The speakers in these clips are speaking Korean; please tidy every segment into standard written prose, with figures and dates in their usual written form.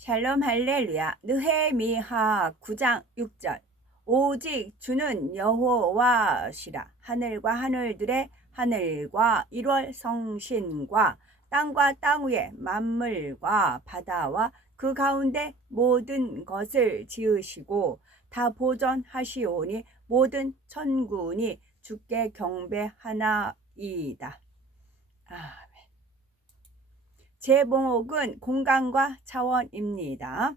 샬롬 할렐루야. 느헤미야 9장 6절. 오직 주는 여호와시라. 하늘과 하늘들의 하늘과 1월 성신과 땅과 땅 위의 만물과 바다와 그 가운데 모든 것을 지으시고 다 보존하시오니 모든 천군이 주께 경배하나이다. 제목은 공간과 차원입니다.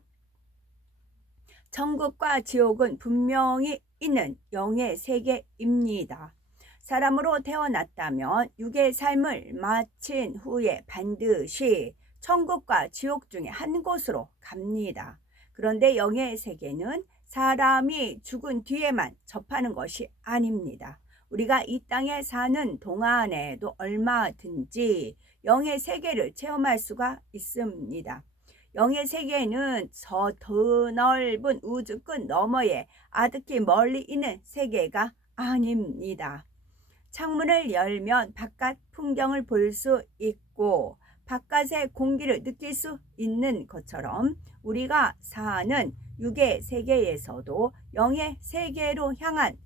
천국과 지옥은 분명히 있는 영의 세계입니다. 사람으로 태어났다면 육의 삶을 마친 후에 반드시 천국과 지옥 중에 한 곳으로 갑니다. 그런데 영의 세계는 사람이 죽은 뒤에만 접하는 것이 아닙니다. 우리가 이 땅에 사는 동안에도 얼마든지 영의 세계를 체험할 수가 있습니다. 영의 세계는 저 드넓은 우주 끝 너머에 아득히 멀리 있는 세계가 아닙니다. 창문을 열면 바깥 풍경을 볼 수 있고 바깥의 공기를 느낄 수 있는 것처럼 우리가 사는 육의 세계에서도 영의 세계로 향한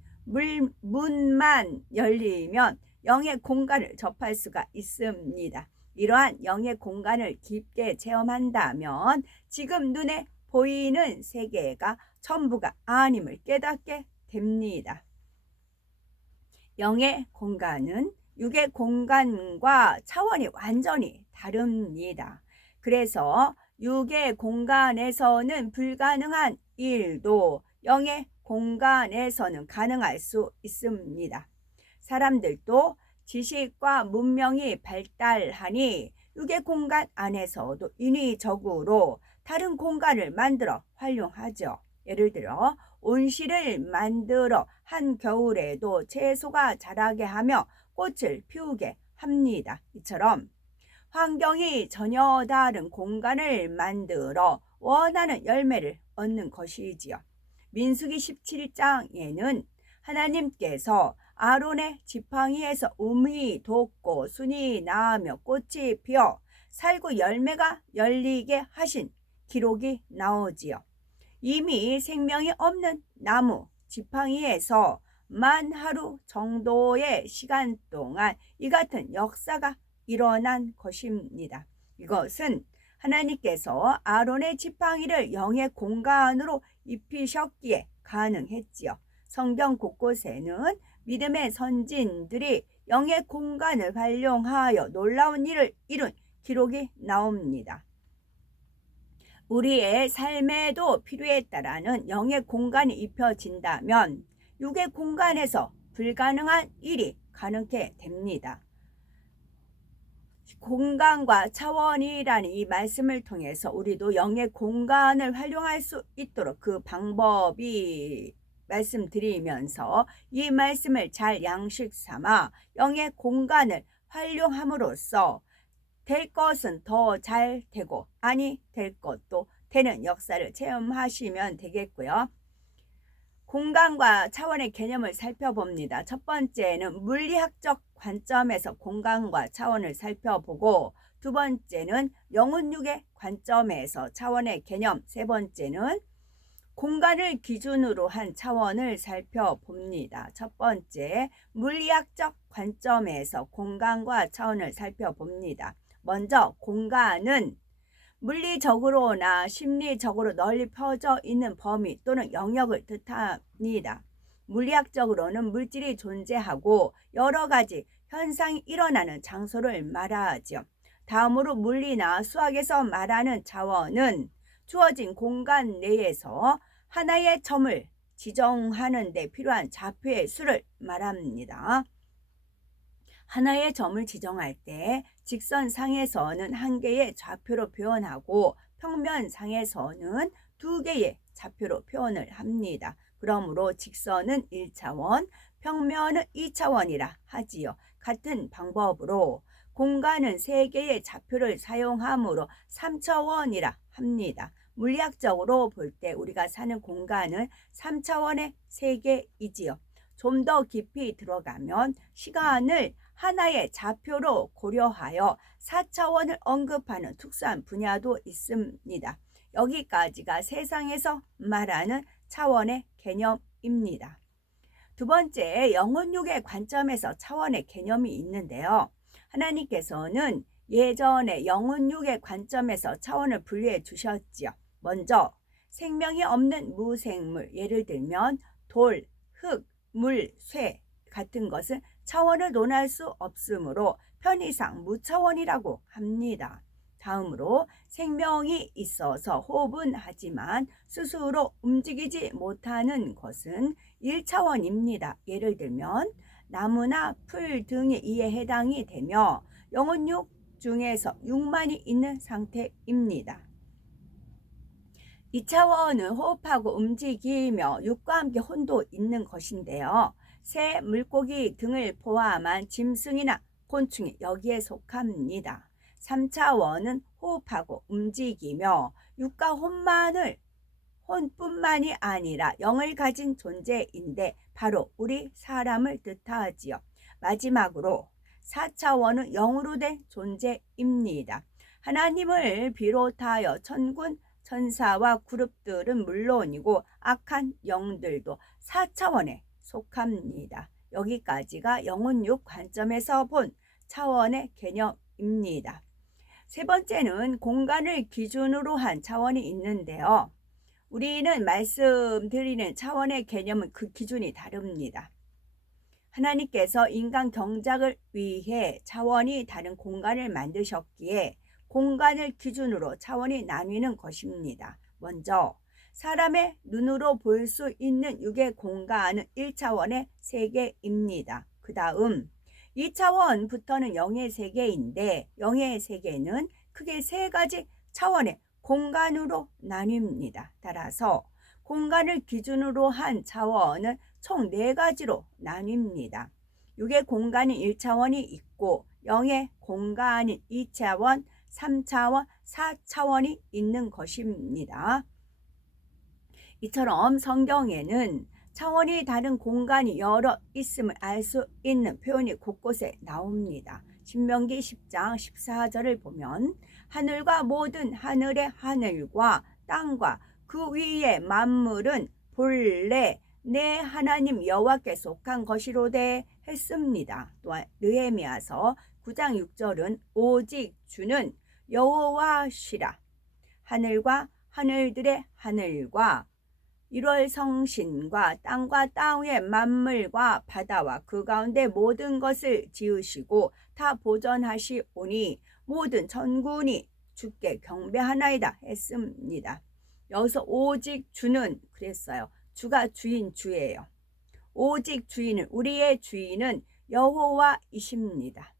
문만 열리면 영의 공간을 접할 수가 있습니다. 이러한 영의 공간을 깊게 체험한다면 지금 눈에 보이는 세계가 전부가 아님을 깨닫게 됩니다. 영의 공간은 육의 공간과 차원이 완전히 다릅니다. 그래서 육의 공간에서는 불가능한 일도 영의 공간에서는 가능할 수 있습니다. 사람들도 지식과 문명이 발달하니 육의 공간 안에서도 인위적으로 다른 공간을 만들어 활용하죠. 예를 들어 온실을 만들어 한겨울에도 채소가 자라게 하며 꽃을 피우게 합니다. 이처럼 환경이 전혀 다른 공간을 만들어 원하는 열매를 얻는 것이지요. 민수기 17장에는 하나님께서 아론의 지팡이에서 음이 돋고 순이 나며 꽃이 피어 살구 열매가 열리게 하신 기록이 나오지요. 이미 생명이 없는 나무 지팡이에서 만 하루 정도의 시간 동안 이 같은 역사가 일어난 것입니다. 이것은 하나님께서 아론의 지팡이를 영의 공간으로 입히셨기에 가능했지요. 성경 곳곳에는 믿음의 선진들이 영의 공간을 활용하여 놀라운 일을 이룬 기록이 나옵니다. 우리의 삶에도 필요에 따라는 영의 공간이 입혀진다면 육의 공간에서 불가능한 일이 가능하게 됩니다. 공간과 차원이라는 이 말씀을 통해서 우리도 영의 공간을 활용할 수 있도록 그 방법이 말씀드리면서 이 말씀을 잘 양식 삼아 영의 공간을 활용함으로써 될 것은 더 잘 되고 아니 될 것도 되는 역사를 체험하시면 되겠고요. 공간과 차원의 개념을 살펴봅니다. 첫 번째는 물리학적 관점에서 공간과 차원을 살펴보고 두 번째는 영혼육의 관점에서 차원의 개념, 세 번째는 공간을 기준으로 한 차원을 살펴봅니다. 첫 번째, 물리학적 관점에서 공간과 차원을 살펴봅니다. 먼저 공간은 물리적으로나 심리적으로 널리 펴져 있는 범위 또는 영역을 뜻합니다. 물리학적으로는 물질이 존재하고 여러 가지 현상이 일어나는 장소를 말하죠. 다음으로 물리나 수학에서 말하는 차원은 주어진 공간 내에서 하나의 점을 지정하는 데 필요한 좌표의 수를 말합니다. 하나의 점을 지정할 때 직선상에서는 한 개의 좌표로 표현하고 평면상에서는 두 개의 좌표로 표현을 합니다. 그러므로 직선은 1차원, 평면은 2차원이라 하지요. 같은 방법으로 공간은 3개의 좌표를 사용하므로 3차원이라 합니다. 물리학적으로 볼 때 우리가 사는 공간은 3차원의 세계이지요. 좀 더 깊이 들어가면 시간을 하나의 좌표로 고려하여 4차원을 언급하는 특수한 분야도 있습니다. 여기까지가 세상에서 말하는 차원의 개념입니다. 두 번째, 영혼육의 관점에서 차원의 개념이 있는데요. 하나님께서는 예전에 영혼육의 관점에서 차원을 분류해 주셨지요. 먼저 생명이 없는 무생물, 예를 들면 돌, 흙, 물, 쇠 같은 것은 차원을 논할 수 없으므로 편의상 무차원이라고 합니다. 다음으로 생명이 있어서 호흡은 하지만 스스로 움직이지 못하는 것은 1차원입니다. 예를 들면 나무나 풀 등이 이에 해당이 되며 영혼육 중에서 육만이 있는 상태입니다. 2차원은 호흡하고 움직이며 육과 함께 혼도 있는 것인데요. 새, 물고기 등을 포함한 짐승이나 곤충이 여기에 속합니다. 3차원은 호흡하고 움직이며 육과 혼뿐만이 아니라 영을 가진 존재인데 바로 우리 사람을 뜻하지요. 마지막으로 4차원은 영으로 된 존재입니다. 하나님을 비롯하여 천군, 천사와 그룹들은 물론이고 악한 영들도 4차원에 속합니다. 여기까지가 영혼육 관점에서 본 차원의 개념입니다. 세 번째는 공간을 기준으로 한 차원이 있는데요. 우리는 말씀드리는 차원의 개념은 그 기준이 다릅니다. 하나님께서 인간 경작을 위해 차원이 다른 공간을 만드셨기에 공간을 기준으로 차원이 나뉘는 것입니다. 먼저 사람의 눈으로 볼 수 있는 육의 공간은 1차원의 세계입니다. 그 다음 2차원부터는 영의 세계인데 영의 세계는 크게 세 가지 차원의 공간으로 나뉩니다. 따라서 공간을 기준으로 한 차원은 총 4가지로 나뉩니다. 육의 공간인 1차원이 있고 영의 공간인 2차원, 3차원, 4차원이 있는 것입니다. 이처럼 성경에는 차원이 다른 공간이 여러 있음을 알 수 있는 표현이 곳곳에 나옵니다. 신명기 10장 14절을 보면 하늘과 모든 하늘의 하늘과 땅과 그 위의 만물은 본래 내 하나님 여호와께 속한 것이로되 했습니다. 또한 느헤미야서 9장 6절은 오직 주는 여호와시라. 하늘과 하늘들의 하늘과 1월 성신과 땅과 땅 위의 만물과 바다와 그 가운데 모든 것을 지으시고 다 보존하시오니 모든 천군이 주께 경배하나이다 했습니다. 여기서 오직 주는 그랬어요. 주가 주예요. 오직 주인은 우리의 주인은 여호와이십니다.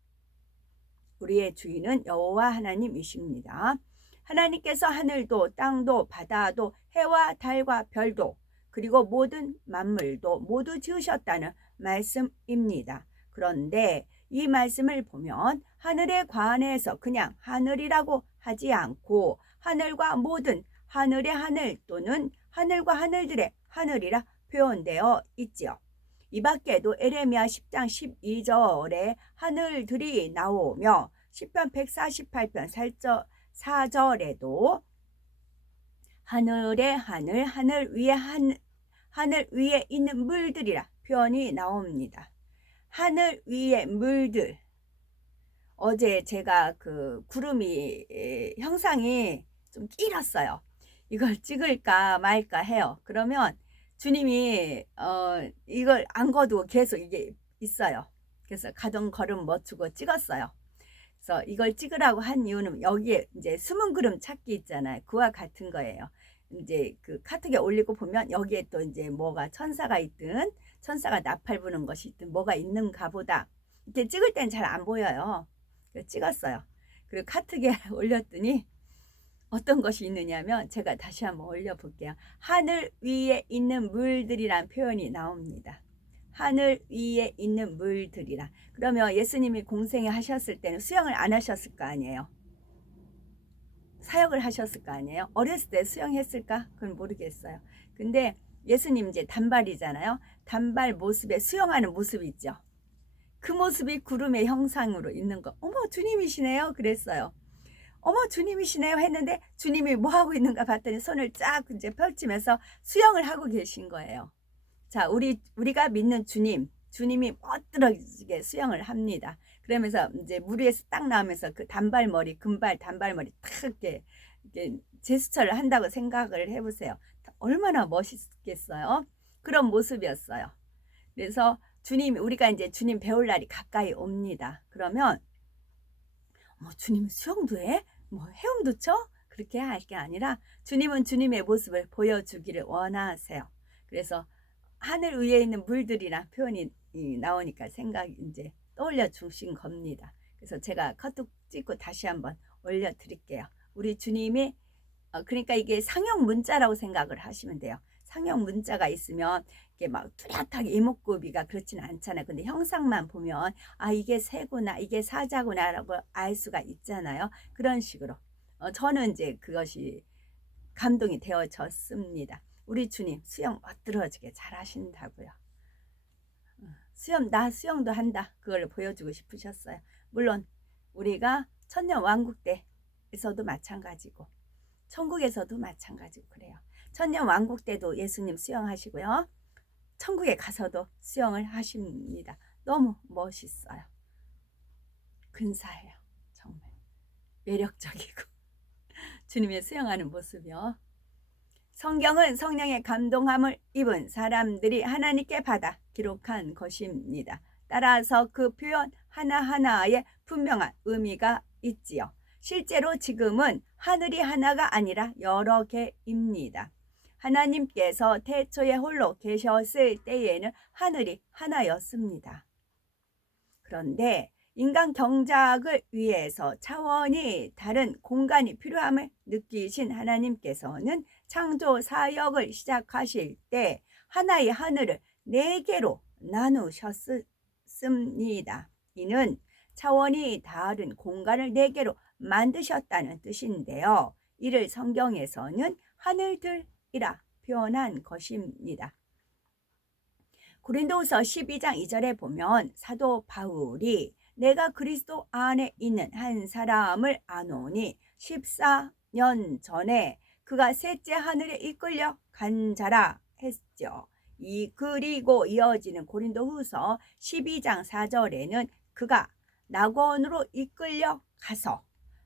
우리의 주인은 여호와 하나님이십니다. 하나님께서 하늘도 땅도 바다도 해와 달과 별도 그리고 모든 만물도 모두 지으셨다는 말씀입니다. 그런데 이 말씀을 보면 하늘에 관해서 그냥 하늘이라고 하지 않고 하늘과 모든 하늘의 하늘 또는 하늘과 하늘들의 하늘이라 표현되어 있지요. 이 밖에도 에레미야 10장 12절에 하늘들이 나오며 시편 148편 4절에도 하늘의 하늘, 하늘 위에 있는 물들이라 표현이 나옵니다. 하늘 위의 물들. 어제 제가 그 구름이 형상이 좀 길었어요. 이걸 찍을까 말까 해요. 그러면 주님이 이걸 안 거두고 계속 이게 있어요. 그래서 가던 걸음 멈추고 찍었어요. 그래서 이걸 찍으라고 한 이유는 여기에 이제 숨은 구름 찾기 있잖아요. 그와 같은 거예요. 이제 그 카톡에 올리고 보면 여기에 또 이제 뭐가 천사가 있든 천사가 나팔 부는 것이 있든 뭐가 있는가 보다. 이렇게 찍을 땐 잘 안 보여요. 그래서 찍었어요. 그리고 카톡에 올렸더니 어떤 것이 있느냐면 제가 다시 한번 올려볼게요. 하늘 위에 있는 물들이란 표현이 나옵니다. 하늘 위에 있는 물들이라. 그러면 예수님이 공생에 하셨을 때는 수영을 안 하셨을 거 아니에요. 사역을 하셨을 거 아니에요. 어렸을 때 수영했을까? 그건 모르겠어요. 근데 예수님 이제 단발이잖아요. 단발 모습에 수영하는 모습이 있죠. 그 모습이 구름의 형상으로 있는 거. 어머 주님이시네요. 그랬어요. 어머 주님이시네요 했는데 주님이 뭐 하고 있는가 봤더니 손을 쫙 이제 펼치면서 수영을 하고 계신 거예요. 자, 우리가 믿는 주님이 멋들어지게 수영을 합니다. 그러면서 이제 물 위에서 딱 나오면서 그 단발머리, 금발 단발머리 탁 이렇게 제스처를 한다고 생각을 해보세요. 얼마나 멋있겠어요? 그런 모습이었어요. 그래서 우리가 이제 주님 배울 날이 가까이 옵니다. 그러면 뭐 주님은 수영도 해? 뭐 헤엄도 쳐? 그렇게 할 게 아니라 주님은 주님의 모습을 보여주기를 원하세요. 그래서 하늘 위에 있는 물들이나 표현이 나오니까 생각이 이제 떠올려 주신 겁니다. 그래서 제가 카톡 찍고 다시 한번 올려드릴게요. 우리 주님이 그러니까 이게 상형 문자라고 생각을 하시면 돼요. 상형 문자가 있으면 이게 막 뚜렷하게 이목구비가 그렇지는 않잖아요. 근데 형상만 보면 아 이게 새구나 이게 사자구나라고 알 수가 있잖아요. 그런 식으로 저는 이제 그것이 감동이 되어졌습니다. 우리 주님 수영 멋들어지게 잘하신다고요. 나 수영도 한다. 그걸 보여주고 싶으셨어요. 물론 우리가 천년 왕국 때에서도 마찬가지고 천국에서도 마찬가지고 그래요. 천년 왕국 때도 예수님 수영하시고요. 천국에 가서도 수영을 하십니다. 너무 멋있어요. 근사해요. 정말 매력적이고 주님의 수영하는 모습이요. 성경은 성령의 감동함을 입은 사람들이 하나님께 받아 기록한 것입니다. 따라서 그 표현 하나하나에 분명한 의미가 있지요. 실제로 지금은 하늘이 하나가 아니라 여러 개입니다. 하나님께서 태초에 홀로 계셨을 때에는 하늘이 하나였습니다. 그런데 인간 경작을 위해서 차원이 다른 공간이 필요함을 느끼신 하나님께서는 창조 사역을 시작하실 때 하나의 하늘을 4개로 나누셨습니다. 이는 차원이 다른 공간을 4개로 만드셨다는 뜻인데요. 이를 성경에서는 하늘들이라 표현한 것입니다. 고린도후서 12장 2절에 보면 사도 바울이 내가 그리스도 안에 있는 한 사람을 아노니 14년 전에 그가 셋째 하늘에 이끌려 간 자라 했죠. 그리고 이어지는 고린도후서 12장 4절에는 그가 낙원으로 이끌려 가서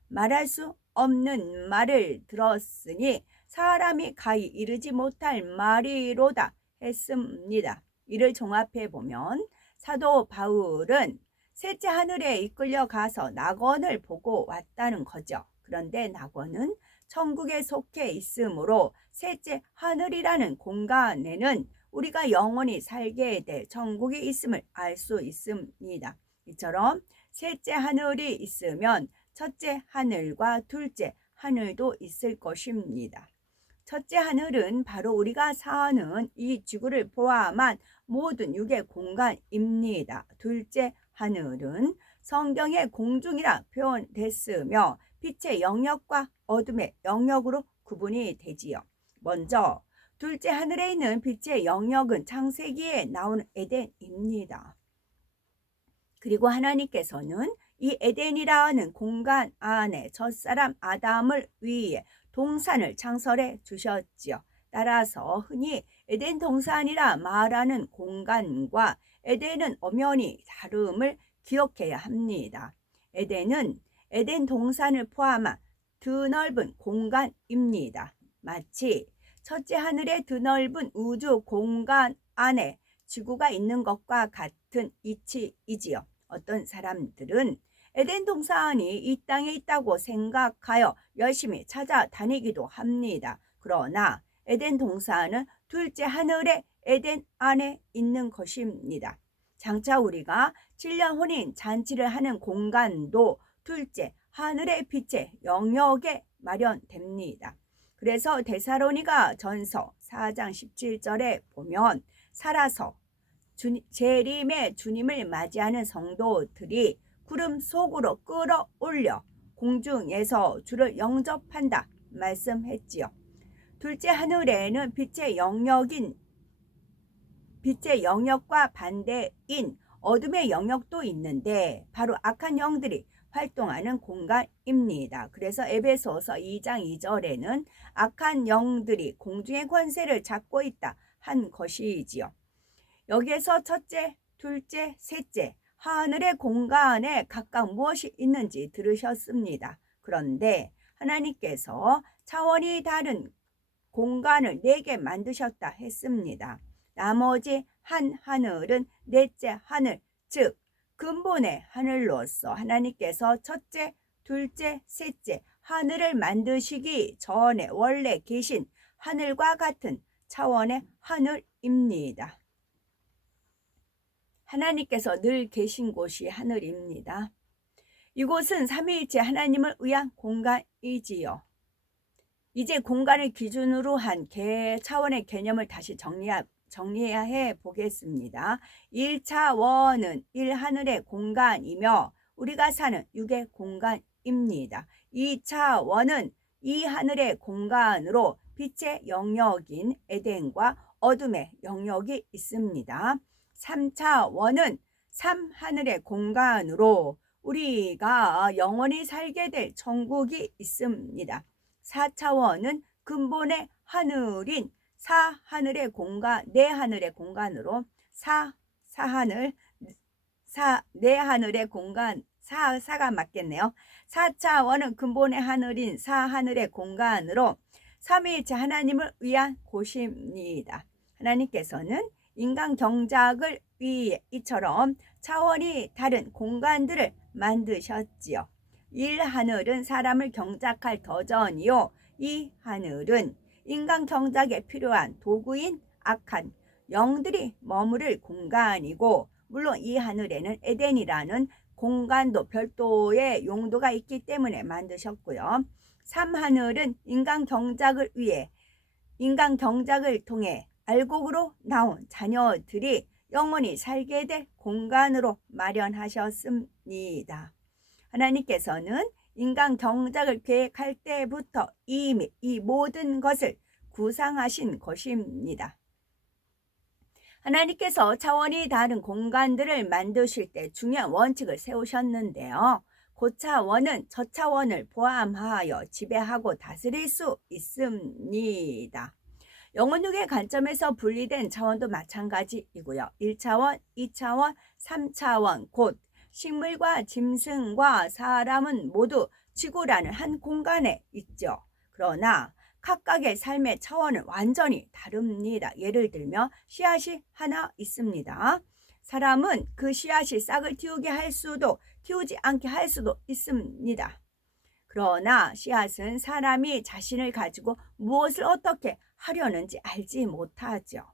말할 수 없는 말을 들었으니 사람이 가히 이르지 못할 말이로다 했습니다. 이를 종합해 보면 사도 바울은 셋째 하늘에 이끌려 가서 낙원을 보고 왔다는 거죠. 그런데 낙원은 천국에 속해 있으므로 셋째 하늘이라는 공간에는 우리가 영원히 살게 될 천국이 있음을 알 수 있습니다. 이처럼 셋째 하늘이 있으면 첫째 하늘과 둘째 하늘도 있을 것입니다. 첫째 하늘은 바로 우리가 사는 이 지구를 포함한 모든 육의 공간입니다. 둘째 하늘은 성경의 공중이라 표현됐으며 빛의 영역과 어둠의 영역으로 구분이 되지요. 먼저 둘째 하늘에 있는 빛의 영역은 창세기에 나오는 에덴입니다. 그리고 하나님께서는 이 에덴이라는 공간 안에 첫사람 아담을 위해 동산을 창설해 주셨지요. 따라서 흔히 에덴 동산이라 말하는 공간과 에덴은 엄연히 다름을 기억해야 합니다. 에덴은 에덴 동산을 포함한 드넓은 공간입니다. 마치 첫째 하늘의 드넓은 우주 공간 안에 지구가 있는 것과 같은 이치이지요. 어떤 사람들은 에덴 동산이 이 땅에 있다고 생각하여 열심히 찾아다니기도 합니다. 그러나 에덴 동산은 둘째 하늘의 에덴 안에 있는 것입니다. 장차 우리가 7년 혼인 잔치를 하는 공간도 둘째 하늘의 빛의 영역에 마련됩니다. 그래서 데살로니가 전서 4장 17절에 보면 살아서 재림의 주님을 맞이하는 성도들이 구름 속으로 끌어올려 공중에서 주를 영접한다 말씀했지요. 둘째 하늘에는 빛의 영역과 반대인 어둠의 영역도 있는데 바로 악한 영들이 활동하는 공간입니다. 그래서 에베소서 2장 2절에는 악한 영들이 공중의 권세를 잡고 있다 한 것이지요. 여기에서 첫째, 둘째, 셋째, 하늘의 공간에 각각 무엇이 있는지 들으셨습니다. 그런데 하나님께서 차원이 다른 공간을 4개 만드셨다 했습니다. 나머지 한 하늘은 넷째 하늘, 즉 근본의 하늘로서 하나님께서 첫째, 둘째, 셋째 하늘을 만드시기 전에 원래 계신 하늘과 같은 차원의 하늘입니다. 하나님께서 늘 계신 곳이 하늘입니다. 이곳은 삼위일체 하나님을 위한 공간이지요. 이제 공간을 기준으로 한 차원의 개념을 다시 정리해 보겠습니다. 1차원은 1하늘의 공간이며 우리가 사는 육의 공간입니다. 2차원은 2하늘의 공간으로 빛의 영역인 에덴과 어둠의 영역이 있습니다. 3차원은 3하늘의 공간으로 우리가 영원히 살게 될 천국이 있습니다. 4차원은 근본의 하늘인 사하늘의 공간, 내하늘의 공간으로 내하늘의 공간, 사가 맞겠네요. 4차원은 근본의 하늘인 사하늘의 공간으로 삼위일체 하나님을 위한 곳입니다. 하나님께서는 인간 경작을 위해 이처럼 차원이 다른 공간들을 만드셨지요. 1하늘은 사람을 경작할 터전이요 2하늘은 인간 경작에 필요한 도구인 악한 영들이 머무를 공간이고, 물론 이 하늘에는 에덴이라는 공간도 별도의 용도가 있기 때문에 만드셨고요. 3하늘은 인간 경작을 위해 인간 경작을 통해 알곡으로 나온 자녀들이 영원히 살게 될 공간으로 마련하셨습니다. 하나님께서는 인간 경작을 계획할 때부터 이미 이 모든 것을 구상하신 것입니다. 하나님께서 차원이 다른 공간들을 만드실 때 중요한 원칙을 세우셨는데요. 고차원은 저차원을 포함하여 지배하고 다스릴 수 있습니다. 영혼육의 관점에서 분리된 차원도 마찬가지이고요. 1차원, 2차원, 3차원, 곧 식물과 짐승과 사람은 모두 지구라는 한 공간에 있죠. 그러나 각각의 삶의 차원은 완전히 다릅니다. 예를 들면 씨앗이 하나 있습니다. 사람은 그 씨앗이 싹을 틔우게 할 수도 틔우지 않게 할 수도 있습니다. 그러나 씨앗은 사람이 자신을 가지고 무엇을 어떻게 하려는지 알지 못하죠.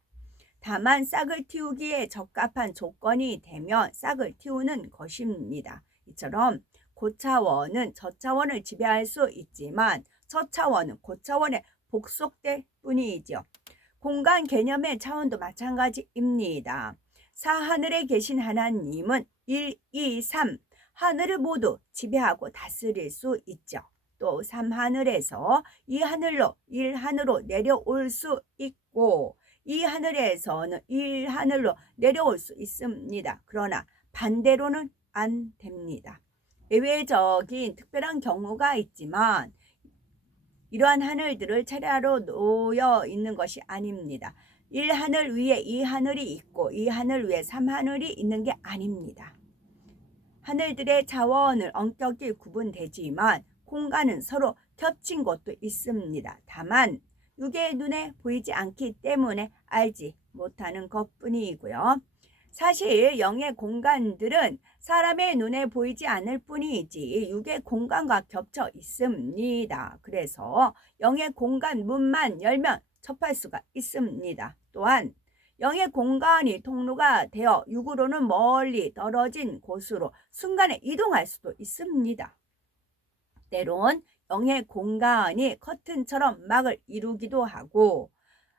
다만 싹을 틔우기에 적합한 조건이 되면 싹을 틔우는 것입니다. 이처럼 고차원은 저차원을 지배할 수 있지만 저차원은 고차원에 복속될 뿐이죠. 공간 개념의 차원도 마찬가지입니다. 사하늘에 계신 하나님은 1, 2, 3 하늘을 모두 지배하고 다스릴 수 있죠. 또 3하늘에서 2하늘로 1하늘로 내려올 수 있고, 이 하늘에서는 1하늘로 내려올 수 있습니다. 그러나 반대로는 안 됩니다. 예외적인 특별한 경우가 있지만 이러한 하늘들을 차례로 놓여 있는 것이 아닙니다. 1하늘 위에 2하늘이 있고 2하늘 위에 3하늘이 있는 게 아닙니다. 하늘들의 차원을 엄격히 구분되지만 공간은 서로 겹친 곳도 있습니다. 다만 육의 눈에 보이지 않기 때문에 알지 못하는 것뿐이고요. 사실 영의 공간들은 사람의 눈에 보이지 않을 뿐이지 육의 공간과 겹쳐 있습니다. 그래서 영의 공간 문만 열면 접할 수가 있습니다. 또한 영의 공간이 통로가 되어 육으로는 멀리 떨어진 곳으로 순간에 이동할 수도 있습니다. 때론 영의 공간이 커튼처럼 막을 이루기도 하고,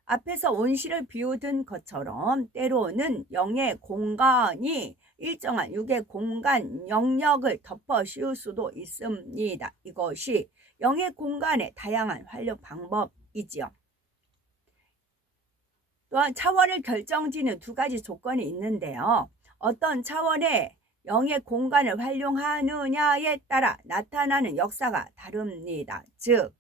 앞에서 온실을 비우던 것처럼 때로는 영의 공간이 일정한 육의 공간 영역을 덮어 씌울 수도 있습니다. 이것이 영의 공간의 다양한 활용 방법이지요. 또한 차원을 결정짓는 두 가지 조건이 있는데요. 어떤 차원의 영의 공간을 활용하느냐에 따라 나타나는 역사가 다릅니다. 즉,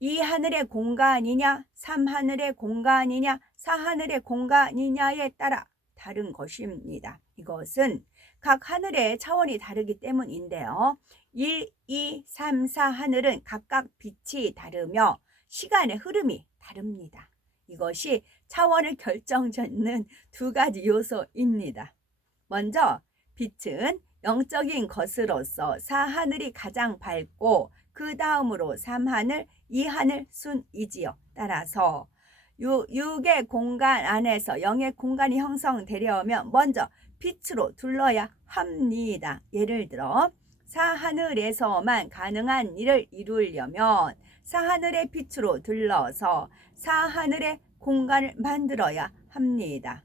이 하늘의 공간이냐, 삼하늘의 공간이냐, 사하늘의 공간이냐에 따라 다른 것입니다. 이것은 각 하늘의 차원이 다르기 때문인데요. 1, 2, 3, 4 하늘은 각각 빛이 다르며 시간의 흐름이 다릅니다. 이것이 차원을 결정짓는 두 가지 요소입니다. 먼저 빛은 영적인 것으로서 사하늘이 가장 밝고 그 다음으로 삼하늘, 이하늘 순이지요. 따라서 6의 공간 안에서 영의 공간이 형성되려면 먼저 빛으로 둘러야 합니다. 예를 들어 사하늘에서만 가능한 일을 이루려면 사하늘의 빛으로 둘러서 사하늘의 공간을 만들어야 합니다.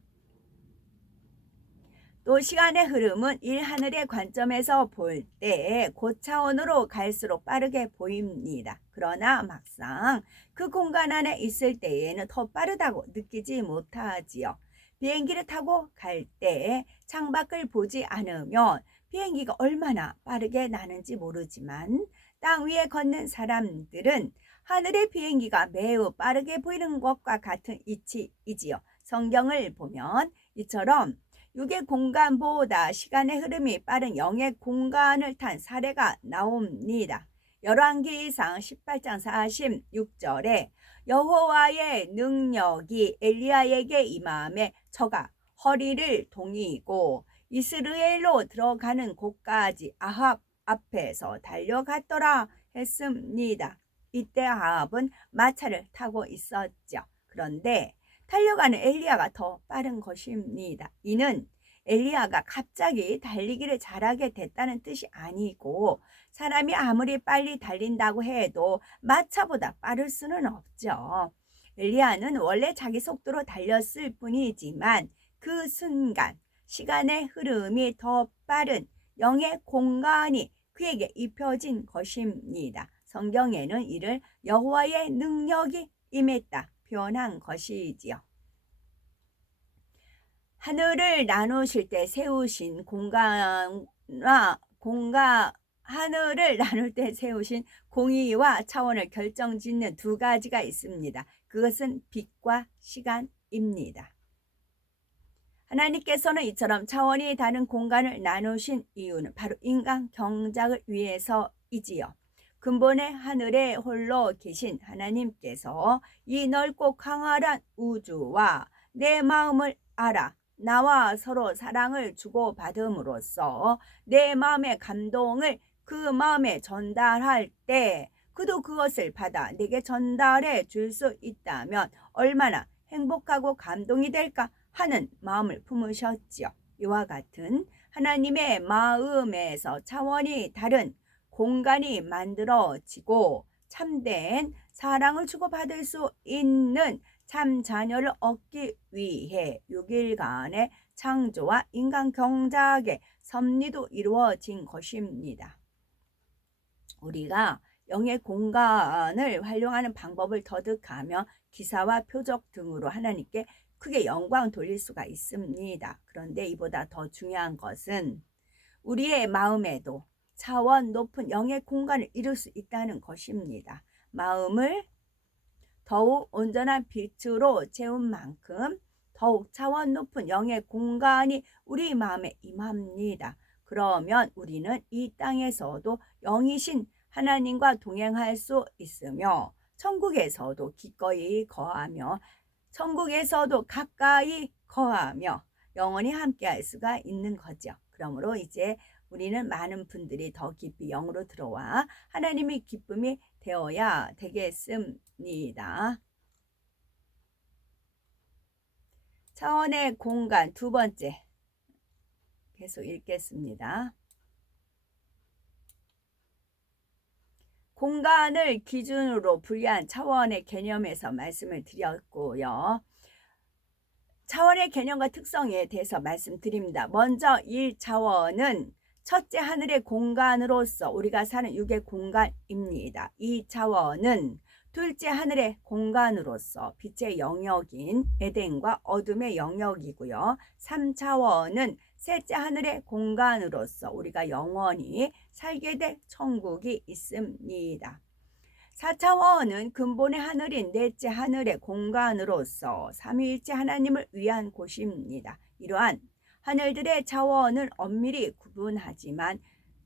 또 시간의 흐름은 1하늘의 관점에서 볼 때 고차원으로 갈수록 빠르게 보입니다. 그러나 막상 그 공간 안에 있을 때에는 더 빠르다고 느끼지 못하지요. 비행기를 타고 갈 때 창밖을 보지 않으면 비행기가 얼마나 빠르게 나는지 모르지만 땅 위에 걷는 사람들은 하늘의 비행기가 매우 빠르게 보이는 것과 같은 이치이지요. 성경을 보면 이처럼 6의 공간보다 시간의 흐름이 빠른 영의 공간을 탄 사례가 나옵니다. 열왕기상 18장 46절에 여호와의 능력이 엘리야에게 임함에 저가 허리를 동이고 이스라엘로 들어가는 곳까지 아합 앞에서 달려갔더라 했습니다. 이때 아합은 마차를 타고 있었죠. 그런데 달려가는 엘리야가 더 빠른 것입니다. 이는 엘리야가 갑자기 달리기를 잘하게 됐다는 뜻이 아니고 사람이 아무리 빨리 달린다고 해도 마차보다 빠를 수는 없죠. 엘리야는 원래 자기 속도로 달렸을 뿐이지만 그 순간 시간의 흐름이 더 빠른 영의 공간이 그에게 입혀진 것입니다. 성경에는 이를 여호와의 능력이 임했다 표현한 것이지요. 하늘을 나누실 때 세우신 하늘을 나눌 때 세우신 공의와 차원을 결정짓는 두 가지가 있습니다. 그것은 빛과 시간입니다. 하나님께서는 이처럼 차원이 다른 공간을 나누신 이유는 바로 인간 경작을 위해서이지요. 근본의 하늘에 홀로 계신 하나님께서 이 넓고 광활한 우주와 내 마음을 알아 나와 서로 사랑을 주고받음으로써 내 마음의 감동을 그 마음에 전달할 때 그도 그것을 받아 내게 전달해 줄 수 있다면 얼마나 행복하고 감동이 될까 하는 마음을 품으셨지요. 이와 같은 하나님의 마음에서 차원이 다른 공간이 만들어지고 참된 사랑을 주고받을 수 있는 참 자녀를 얻기 위해 6일간의 창조와 인간 경작의 섭리도 이루어진 것입니다. 우리가 영의 공간을 활용하는 방법을 터득하며 기사와 표적 등으로 하나님께 크게 영광 돌릴 수가 있습니다. 그런데 이보다 더 중요한 것은 우리의 마음에도 차원 높은 영의 공간을 이룰 수 있다는 것입니다. 마음을 더욱 온전한 빛으로 채운 만큼 더욱 차원 높은 영의 공간이 우리 마음에 임합니다. 그러면 우리는 이 땅에서도 영이신 하나님과 동행할 수 있으며 천국에서도 기꺼이 거하며 천국에서도 가까이 거하며 영원히 함께할 수가 있는 거죠. 그러므로 이제 우리는 많은 분들이 더 깊이 영으로 들어와 하나님의 기쁨이 되어야 되겠습니다. 차원의 공간 두 번째 계속 읽겠습니다. 공간을 기준으로 분리한 차원의 개념에서 말씀을 드렸고요. 차원의 개념과 특성에 대해서 말씀드립니다. 먼저 1차원은 첫째 하늘의 공간으로서 우리가 사는 6의 공간입니다. 2차원은 둘째 하늘의 공간으로서 빛의 영역인 에덴과 어둠의 영역이고요. 3차원은 셋째 하늘의 공간으로서 우리가 영원히 살게 될 천국이 있습니다. 4차원은 근본의 하늘인 넷째 하늘의 공간으로서 삼위일체 하나님을 위한 곳입니다. 이러한 하늘들의 차원은 엄밀히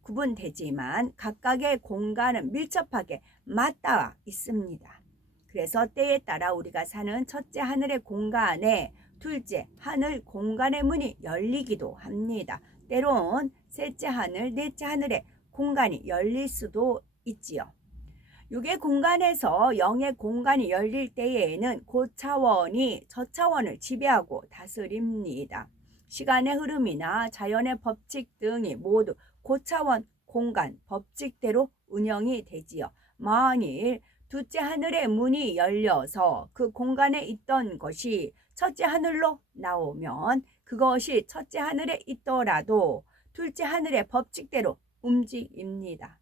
구분되지만 각각의 공간은 밀접하게 맞닿아 있습니다. 그래서 때에 따라 우리가 사는 첫째 하늘의 공간에 둘째 하늘 공간의 문이 열리기도 합니다. 때론 셋째 하늘, 넷째 하늘의 공간이 열릴 수도 있지요. 육의 공간에서 영의 공간이 열릴 때에는 고차원이 저차원을 지배하고 다스립니다. 시간의 흐름이나 자연의 법칙 등이 모두 고차원 공간 법칙대로 운영이 되지요. 만일 둘째 하늘의 문이 열려서 그 공간에 있던 것이 첫째 하늘로 나오면 그것이 첫째 하늘에 있더라도 둘째 하늘의 법칙대로 움직입니다.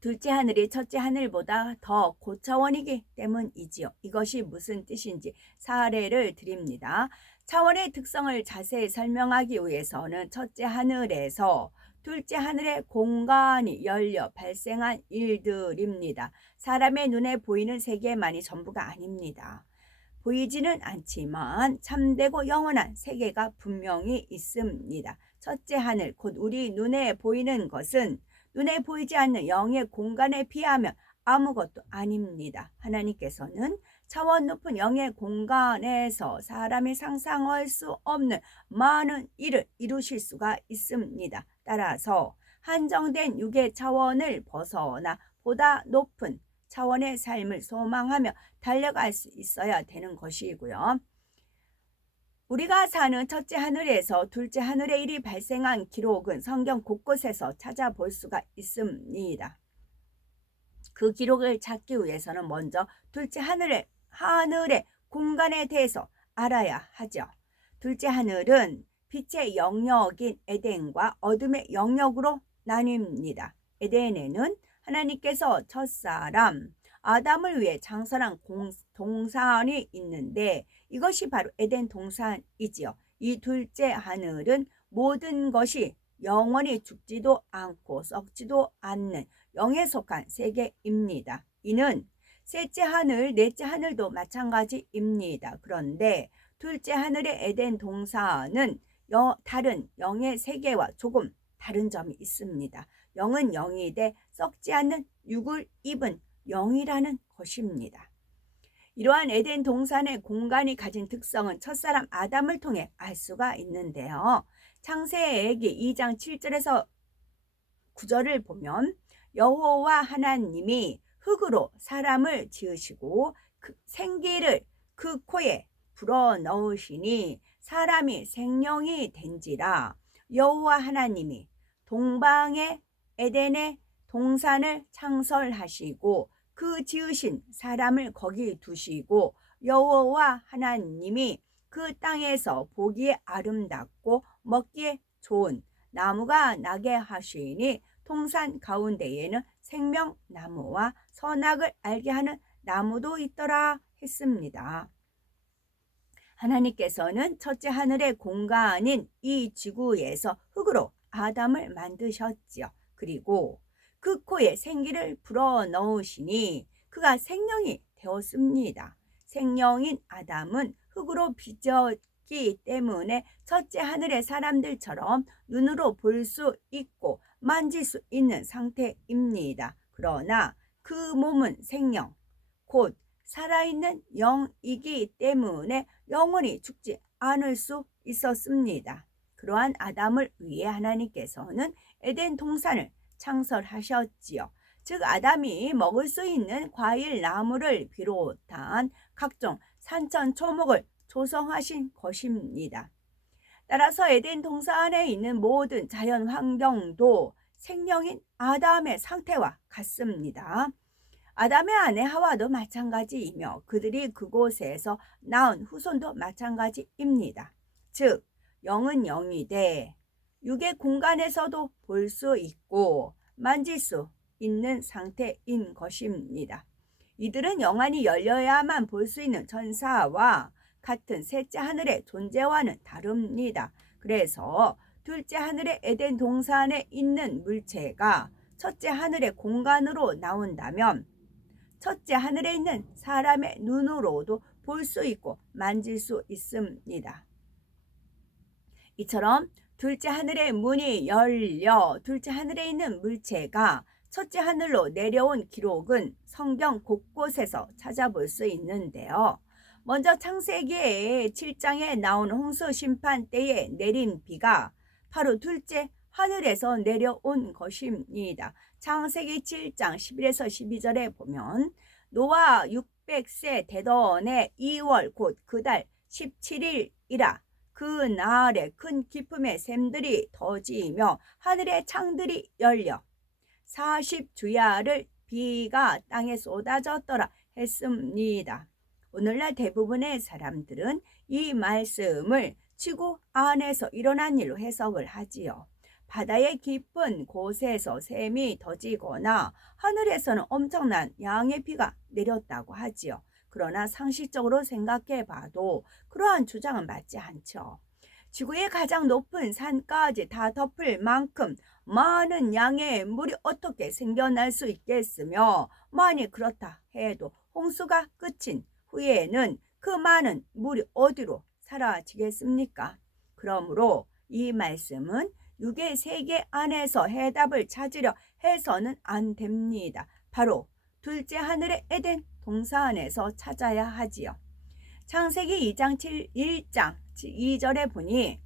둘째 하늘이 첫째 하늘보다 더 고차원이기 때문이지요. 이것이 무슨 뜻인지 사례를 드립니다. 차원의 특성을 자세히 설명하기 위해서는 첫째 하늘에서 둘째 하늘의 공간이 열려 발생한 일들입니다. 사람의 눈에 보이는 세계만이 전부가 아닙니다. 보이지는 않지만 참되고 영원한 세계가 분명히 있습니다. 첫째 하늘, 곧 우리 눈에 보이는 것은 눈에 보이지 않는 영의 공간에 비하면 아무것도 아닙니다. 하나님께서는 차원 높은 영의 공간에서 사람이 상상할 수 없는 많은 일을 이루실 수가 있습니다. 따라서 한정된 육의 차원을 벗어나 보다 높은 차원의 삶을 소망하며 달려갈 수 있어야 되는 것이고요. 우리가 사는 첫째 하늘에서 둘째 하늘의 일이 발생한 기록은 성경 곳곳에서 찾아볼 수가 있습니다. 그 기록을 찾기 위해서는 먼저 둘째 하늘의 공간에 대해서 알아야 하죠. 둘째 하늘은 빛의 영역인 에덴과 어둠의 영역으로 나뉩니다. 에덴에는 하나님께서 첫사람 아담을 위해 창설한 동산이 있는데 이것이 바로 에덴 동산이지요. 이 둘째 하늘은 모든 것이 영원히 죽지도 않고 썩지도 않는 영에 속한 세계입니다. 이는 셋째 하늘, 넷째 하늘도 마찬가지입니다. 그런데 둘째 하늘의 에덴 동산은 다른 영의 세계와 조금 다른 점이 있습니다. 영은 영이 돼 썩지 않는 육을 입은 영이라는 것입니다. 이러한 에덴 동산의 공간이 가진 특성은 첫사람 아담을 통해 알 수가 있는데요. 창세기 2장 7절에서 9절을 보면 여호와 하나님이 흙으로 사람을 지으시고 생기를 그 코에 불어넣으시니 사람이 생명이 된지라. 여호와 하나님이 동방의 에덴의 동산을 창설하시고 그 지으신 사람을 거기 두시고 여호와 하나님이 그 땅에서 보기에 아름답고 먹기에 좋은 나무가 나게 하시니 동산 가운데에는 생명나무와 선악을 알게 하는 나무도 있더라 했습니다. 하나님께서는 첫째 하늘의 공간인 이 지구에서 흙으로 아담을 만드셨지요. 그리고 그 코에 생기를 불어넣으시니 그가 생명이 되었습니다. 생명인 아담은 흙으로 빚었기 때문에 첫째 하늘의 사람들처럼 눈으로 볼 수 있고 만질 수 있는 상태입니다. 그러나 그 몸은 생명, 곧 살아있는 영이기 때문에 영원히 죽지 않을 수 있었습니다. 그러한 아담을 위해 하나님께서는 에덴 동산을 창설하셨지요. 즉 아담이 먹을 수 있는 과일 나무를 비롯한 각종 산천초목을 조성하신 것입니다. 따라서 에덴 동산에 있는 모든 자연 환경도 생명인 아담의 상태와 같습니다. 아담의 아내 하와도 마찬가지이며 그들이 그곳에서 낳은 후손도 마찬가지입니다. 즉 영은 영이 돼 육의 공간에서도 볼 수 있고 만질 수 있는 상태인 것입니다. 이들은 영안이 열려야만 볼 수 있는 천사와 같은 셋째 하늘의 존재와는 다릅니다. 그래서 둘째 하늘의 에덴 동산에 있는 물체가 첫째 하늘의 공간으로 나온다면 첫째 하늘에 있는 사람의 눈으로도 볼 수 있고 만질 수 있습니다. 이처럼 둘째 하늘의 문이 열려 둘째 하늘에 있는 물체가 첫째 하늘로 내려온 기록은 성경 곳곳에서 찾아볼 수 있는데요. 먼저 창세기 7장에 나온 홍수 심판 때에 내린 비가 바로 둘째 하늘에서 내려온 것입니다. 창세기 7장 11에서 12절에 보면 노아 600세 되던 2월 곧 그달 17일이라 그날에 큰 기쁨의 샘들이 터지며 하늘의 창들이 열려 40주야를 비가 땅에 쏟아졌더라 했습니다. 오늘날 대부분의 사람들은 이 말씀을 지구 안에서 일어난 일로 해석을 하지요. 바다의 깊은 곳에서 샘이 터지거나 하늘에서는 엄청난 양의 비가 내렸다고 하지요. 그러나 상식적으로 생각해 봐도 그러한 주장은 맞지 않죠. 지구의 가장 높은 산까지 다 덮을 만큼 많은 양의 물이 어떻게 생겨날 수 있겠으며 만일 그렇다 해도 홍수가 끝인 후에는 그 많은 물이 어디로 사라지겠습니까? 그러므로 이 말씀은 육의 세계 안에서 해답을 찾으려 해서는 안 됩니다. 바로 둘째 하늘의 에덴 동산에서 찾아야 하지요. 창세기 1장 2절에 보니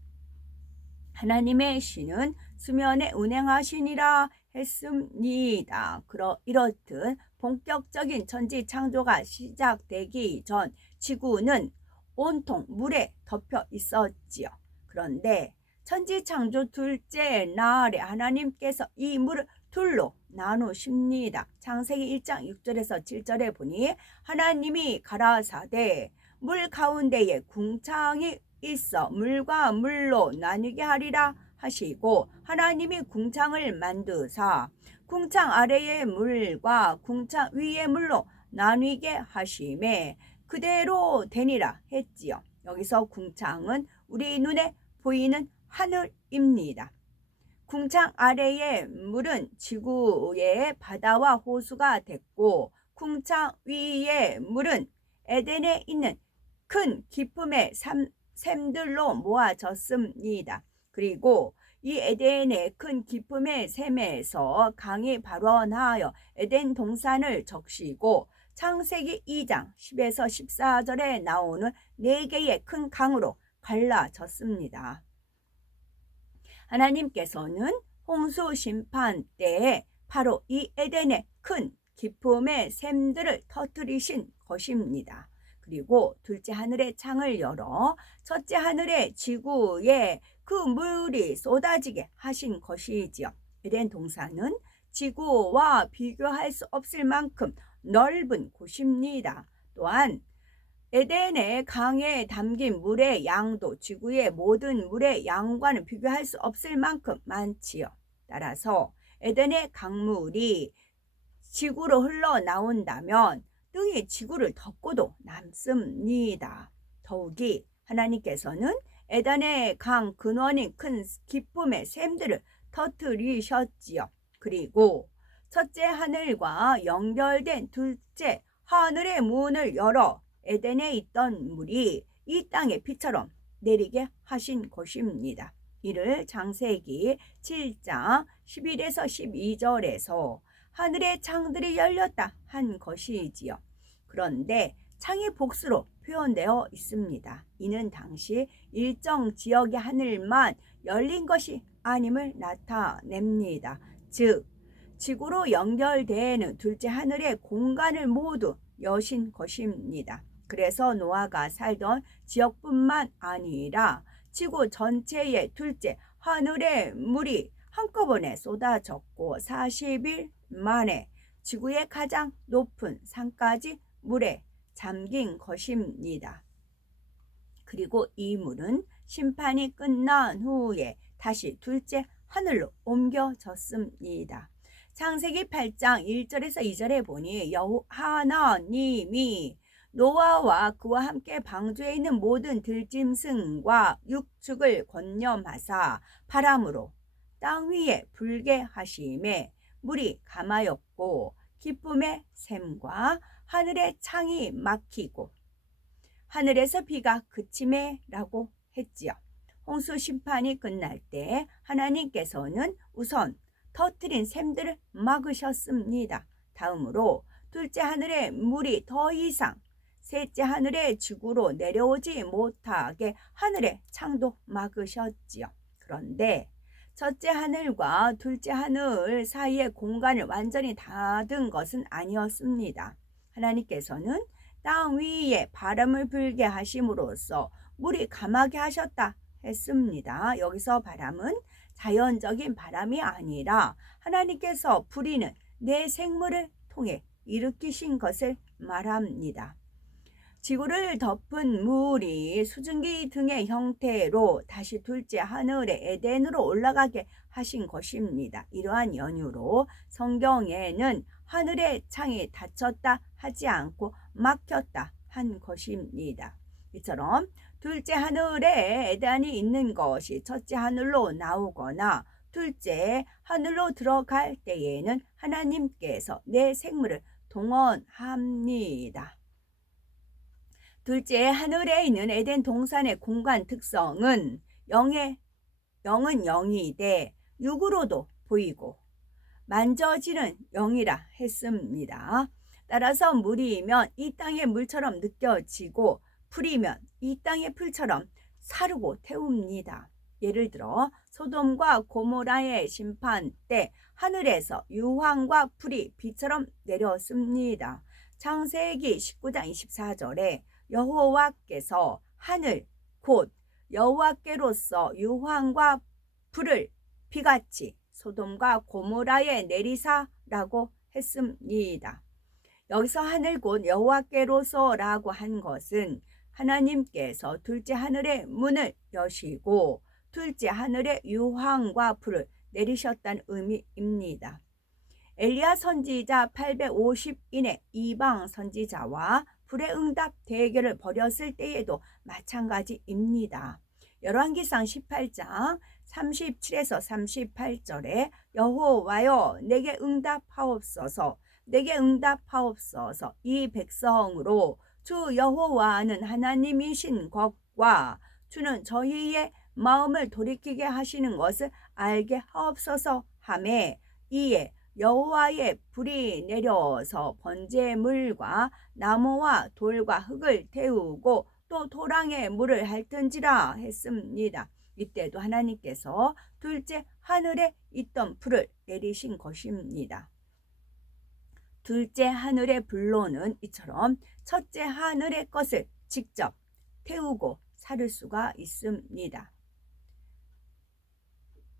하나님의 신은 수면에 운행하시니라 했습니다. 이렇듯 본격적인 천지 창조가 시작되기 전 지구는 온통 물에 덮여 있었지요. 그런데 천지 창조 둘째 날에 하나님께서 이 물을 둘로 나누십니다. 창세기 1장 6절에서 7절에 보니 하나님이 가라사대 물 가운데에 궁창이 있어 물과 물로 나뉘게 하리라 하시고 하나님이 궁창을 만드사 궁창 아래의 물과 궁창 위의 물로 나뉘게 하심에 그대로 되니라 했지요. 여기서 궁창은 우리 눈에 보이는 하늘입니다. 궁창 아래의 물은 지구의 바다와 호수가 됐고 궁창 위의 물은 에덴에 있는 큰 기쁨의 샘들로 모아졌습니다. 그리고 이 에덴의 큰 기쁨의 샘에서 강이 발원하여 에덴 동산을 적시고 창세기 2장 10에서 14절에 나오는 4개의 큰 강으로 갈라졌습니다. 하나님께서는 홍수 심판 때에 바로 이 에덴의 큰 기쁨의 샘들을 터뜨리신 것입니다. 그리고 둘째 하늘의 창을 열어 첫째 하늘의 지구에 그 물이 쏟아지게 하신 것이지요. 에덴 동산은 지구와 비교할 수 없을 만큼 넓은 곳입니다. 또한 에덴의 강에 담긴 물의 양도 지구의 모든 물의 양과는 비교할 수 없을 만큼 많지요. 따라서 에덴의 강물이 지구로 흘러나온다면 등이 지구를 덮고도 남습니다. 더욱이 하나님께서는 에덴의 강 근원인 큰 기쁨의 샘들을 터뜨리셨지요. 그리고 첫째 하늘과 연결된 둘째 하늘의 문을 열어 에덴에 있던 물이 이 땅의 비처럼 내리게 하신 것입니다. 이를 창세기 7장 11에서 12절에서 하늘의 창들이 열렸다 한 것이지요. 그런데 창이 복수로 표현되어 있습니다. 이는 당시 일정 지역의 하늘만 열린 것이 아님을 나타냅니다. 즉 지구로 연결되는 둘째 하늘의 공간을 모두 여신 것입니다. 그래서 노아가 살던 지역뿐만 아니라 지구 전체의 둘째 하늘의 물이 한꺼번에 쏟아졌고 40일 만에 지구의 가장 높은 산까지 물에 잠긴 것입니다. 그리고 이 물은 심판이 끝난 후에 다시 둘째 하늘로 옮겨졌습니다. 창세기 8장 1절에서 2절에 보니 하나님이 노아와 그와 함께 방주에 있는 모든 들짐승과 육축을 권념하사 바람으로 땅 위에 불게 하심에 물이 감하였고 기쁨의 샘과 하늘의 창이 막히고 하늘에서 비가 그치매 라고 했지요. 홍수 심판이 끝날 때 하나님께서는 우선 터뜨린 샘들을 막으셨습니다. 다음으로 둘째 하늘의 물이 더 이상 셋째 하늘의 지구로 내려오지 못하게 하늘의 창도 막으셨지요. 그런데 첫째 하늘과 둘째 하늘 사이의 공간을 완전히 닫은 것은 아니었습니다. 하나님께서는 땅 위에 바람을 불게 하심으로써 물이 감하게 하셨다 했습니다. 여기서 바람은 자연적인 바람이 아니라 하나님께서 부리는 내 생물을 통해 일으키신 것을 말합니다. 지구를 덮은 물이 수증기 등의 형태로 다시 둘째 하늘의 에덴으로 올라가게 하신 것입니다. 이러한 연유로 성경에는 하늘의 창이 닫혔다 하지 않고 막혔다 한 것입니다. 이처럼 둘째 하늘에 에덴이 있는 것이 첫째 하늘로 나오거나 둘째 하늘로 들어갈 때에는 하나님께서 내 생물을 동원합니다. 둘째 하늘에 있는 에덴 동산의 공간 특성은 영은 0이되 육으로도 보이고 만져지는 0이라 했습니다. 따라서 물이면 이 땅의 물처럼 느껴지고 풀이면 이 땅의 풀처럼 사르고 태웁니다. 예를 들어 소돔과 고모라의 심판 때 하늘에서 유황과 풀이 비처럼 내렸습니다. 창세기 19장 24절에 여호와께서 하늘 곧 여호와께로서 유황과 풀을 비같이 소돔과 고모라에 내리사라고 했습니다. 여기서 하늘 곧 여호와께로서라고 한 것은 하나님께서 둘째 하늘의 문을 여시고 둘째 하늘의 유황과 풀을 내리셨다는 의미입니다. 엘리야 선지자 850인의 이방 선지자와 불의 응답 대결을 벌였을 때에도 마찬가지입니다. 열왕기상 18장 37에서 38절에 여호와여 내게 응답하옵소서 내게 응답하옵소서 이 백성으로 주 여호와는 하나님이신 것과 주는 저희의 마음을 돌이키게 하시는 것을 알게 하옵소서 하매 이에 여호와의 불이 내려서 번제물과 나무와 돌과 흙을 태우고 또 토랑에 물을 핥은지라 했습니다. 이때도 하나님께서 둘째 하늘에 있던 불을 내리신 것입니다. 둘째 하늘의 불로는 이처럼 첫째 하늘의 것을 직접 태우고 사를 수가 있습니다.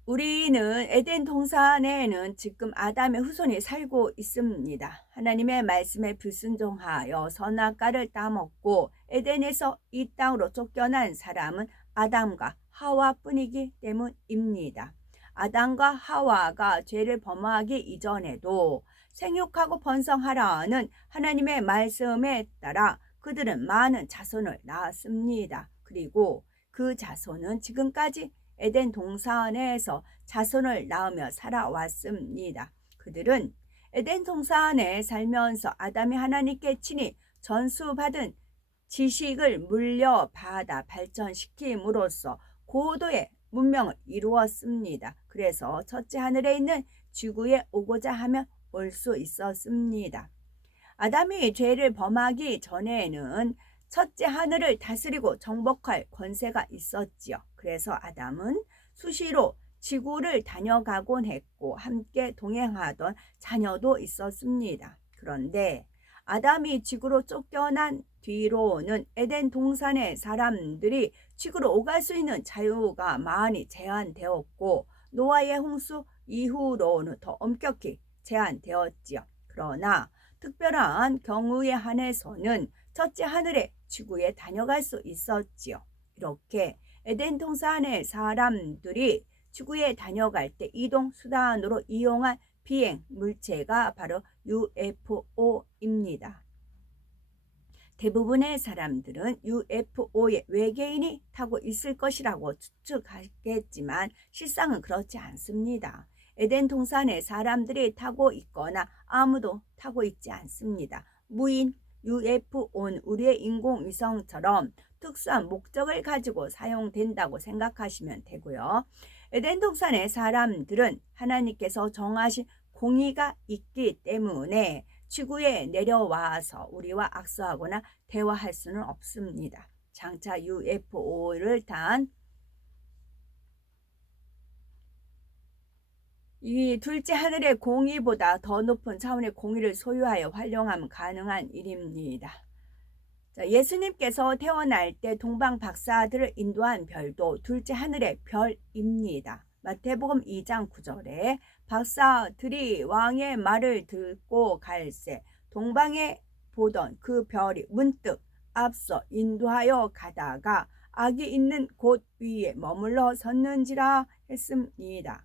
우리는 에덴 동산에는 지금 아담의 후손이 살고 있습니다. 하나님의 말씀에 불순종하여 선악과를 따먹고 에덴에서 이 땅으로 쫓겨난 사람은 아담과 하와뿐이기 때문입니다. 아담과 하와가 죄를 범하기 이전에도 생육하고 번성하라는 하나님의 말씀에 따라 그들은 많은 자손을 낳았습니다. 그리고 그 자손은 지금까지 에덴 동산에서 자손을 낳으며 살아왔습니다. 그들은 에덴 동산에 살면서 아담이 하나님께 친히 전수받은 지식을 물려받아 발전시킴으로써 고도의 문명을 이루었습니다. 그래서 첫째 하늘에 있는 지구에 오고자 하면 올 수 있었습니다. 아담이 죄를 범하기 전에는 첫째 하늘을 다스리고 정복할 권세가 있었지요. 그래서 아담은 수시로 지구를 다녀가곤 했고 함께 동행하던 자녀도 있었습니다. 그런데 아담이 지구로 쫓겨난 뒤로는 에덴 동산의 사람들이 지구로 오갈 수 있는 자유가 많이 제한되었고 노아의 홍수 이후로는 더 엄격히 제한되었지요. 그러나 특별한 경우에 한해서는 첫째 하늘에 지구에 다녀갈 수 있었지요. 이렇게 에덴 동산의 사람들이 지구에 다녀갈 때 이동 수단으로 이용한 비행 물체가 바로 UFO입니다. 대부분의 사람들은 UFO에 외계인이 타고 있을 것이라고 추측하겠지만 실상은 그렇지 않습니다. 에덴 동산에 사람들이 타고 있거나 아무도 타고 있지 않습니다. 무인 UFO는 우리의 인공위성처럼 특수한 목적을 가지고 사용된다고 생각하시면 되고요. 에덴 동산의 사람들은 하나님께서 정하신 공의가 있기 때문에 지구에 내려와서 우리와 악수하거나 대화할 수는 없습니다. 장차 UFO를 탄 이 둘째 하늘의 공의보다 더 높은 차원의 공의를 소유하여 활용하면 가능한 일입니다. 자, 예수님께서 태어날 때 동방 박사들을 인도한 별도 둘째 하늘의 별입니다. 마태복음 2장 9절에 박사들이 왕의 말을 듣고 갈새 동방에 보던 그 별이 문득 앞서 인도하여 가다가 악이 있는 곳 위에 머물러 섰는지라 했습니다.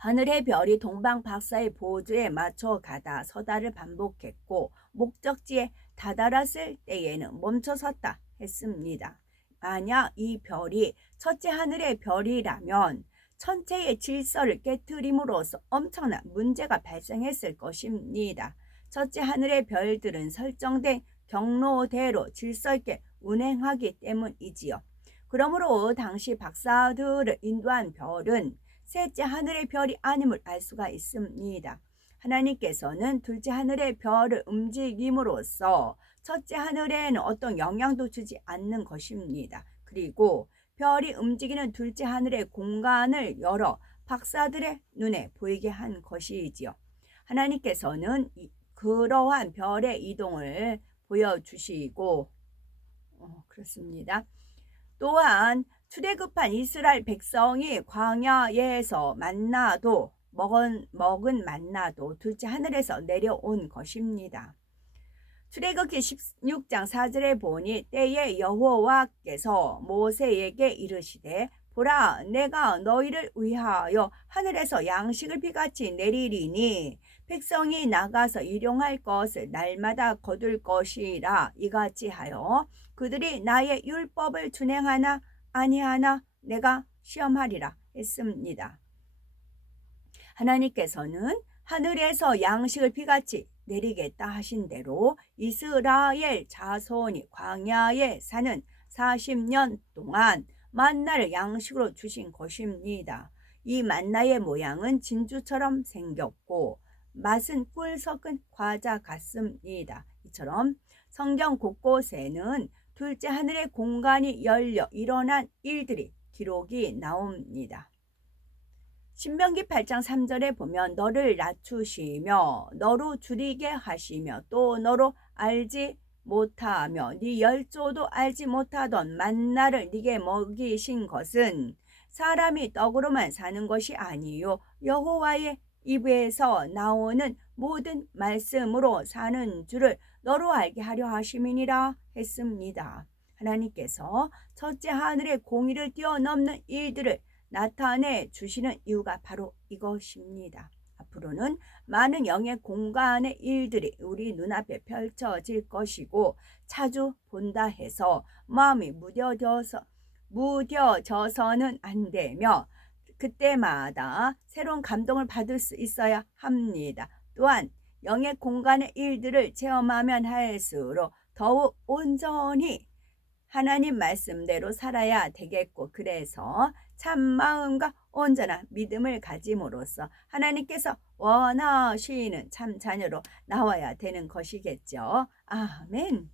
하늘의 별이 동방 박사의 보조에 맞춰 가다 서다를 반복했고 목적지에 다다랐을 때에는 멈춰섰다 했습니다. 만약 이 별이 첫째 하늘의 별이라면 천체의 질서를 깨트림으로써 엄청난 문제가 발생했을 것입니다. 첫째 하늘의 별들은 설정된 경로대로 질서 있게 운행하기 때문이지요. 그러므로 당시 박사들을 인도한 별은 셋째 하늘의 별이 아님을 알 수가 있습니다. 하나님께서는 둘째 하늘의 별을 움직임으로써 첫째 하늘에는 어떤 영향도 주지 않는 것입니다. 그리고 별이 움직이는 둘째 하늘의 공간을 열어 박사들의 눈에 보이게 한 것이지요. 하나님께서는 그러한 별의 이동을 보여주시고 그렇습니다. 또한 출애굽한 이스라엘 백성이 광야에서 먹은 만나도 둘째 하늘에서 내려온 것입니다. 출애굽기 16장 4절에 보니 때에 여호와께서 모세에게 이르시되 보라 내가 너희를 위하여 하늘에서 양식을 비같이 내리리니 백성이 나가서 일용할 것을 날마다 거둘 것이라 이같이 하여 그들이 나의 율법을 준행하나 아니하나 내가 시험하리라 했습니다. 하나님께서는 하늘에서 양식을 비같이 내리겠다 하신 대로 이스라엘 자손이 광야에 사는 40년 동안 만나를 양식으로 주신 것입니다. 이 만나의 모양은 진주처럼 생겼고 맛은 꿀 섞은 과자 같습니다. 이처럼 성경 곳곳에는 둘째 하늘의 공간이 열려 일어난 일들이 기록이 나옵니다. 신명기 8장 3절에 보면 너를 낮추시며 너로 줄이게 하시며 또 너로 알지 못하며 네 열조도 알지 못하던 만나를 네게 먹이신 것은 사람이 떡으로만 사는 것이 아니요 여호와의 입에서 나오는 모든 말씀으로 사는 줄을 너로 알게 하려 하심이니라 했습니다. 하나님께서 첫째 하늘의 공의를 뛰어넘는 일들을 나타내 주시는 이유가 바로 이것입니다. 앞으로는 많은 영의 공간의 일들이 우리 눈앞에 펼쳐질 것이고 자주 본다 해서 마음이 무뎌져서는 안 되며 그때마다 새로운 감동을 받을 수 있어야 합니다. 또한 영의 공간의 일들을 체험하면 할수록 더욱 온전히 하나님 말씀대로 살아야 되겠고 그래서 참 마음과 온전한 믿음을 가짐으로써 하나님께서 원하시는 참 자녀로 나와야 되는 것이겠죠. 아멘.